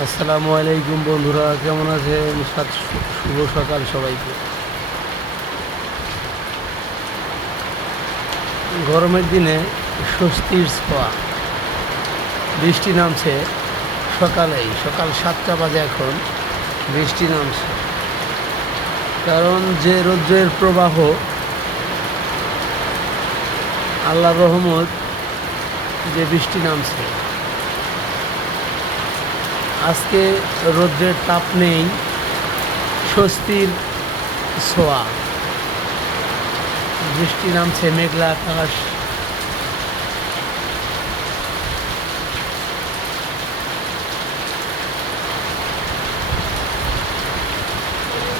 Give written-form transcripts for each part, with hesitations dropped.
আসসালামু আলাইকুম বন্ধুরা, কেমন আছেন? শুভ সকাল সবাইকে। গরমের দিনে স্বস্তির ছোঁয়া। বৃষ্টি নামছে সকাল 7টা বাজে, এখন বৃষ্টি নামছে। কারণ যে রৌদ্রের প্রবাহ, আল্লাহর রহমত, যে বৃষ্টি নামছে। আজকে রৌদ্রের তাপ নেই, স্বস্তির ছোঁয়া। বৃষ্টি নামছে, মেঘলা আকাশ।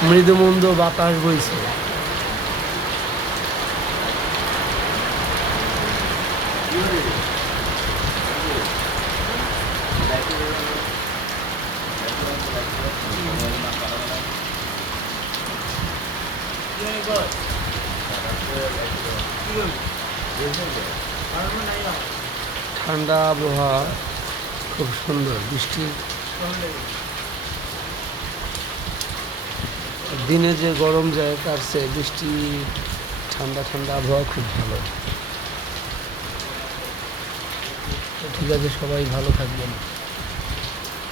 মৃদুমন্দ বাতাস বইছে। ঠান্ডা আবহাওয়া, খুব সুন্দর। বৃষ্টি দিনে যে গরম যায়, তার চেয়ে বৃষ্টি, ঠান্ডা ঠান্ডা আবহাওয়া খুব ভালো। ঠিক আছে, সবাই ভালো থাকবেন।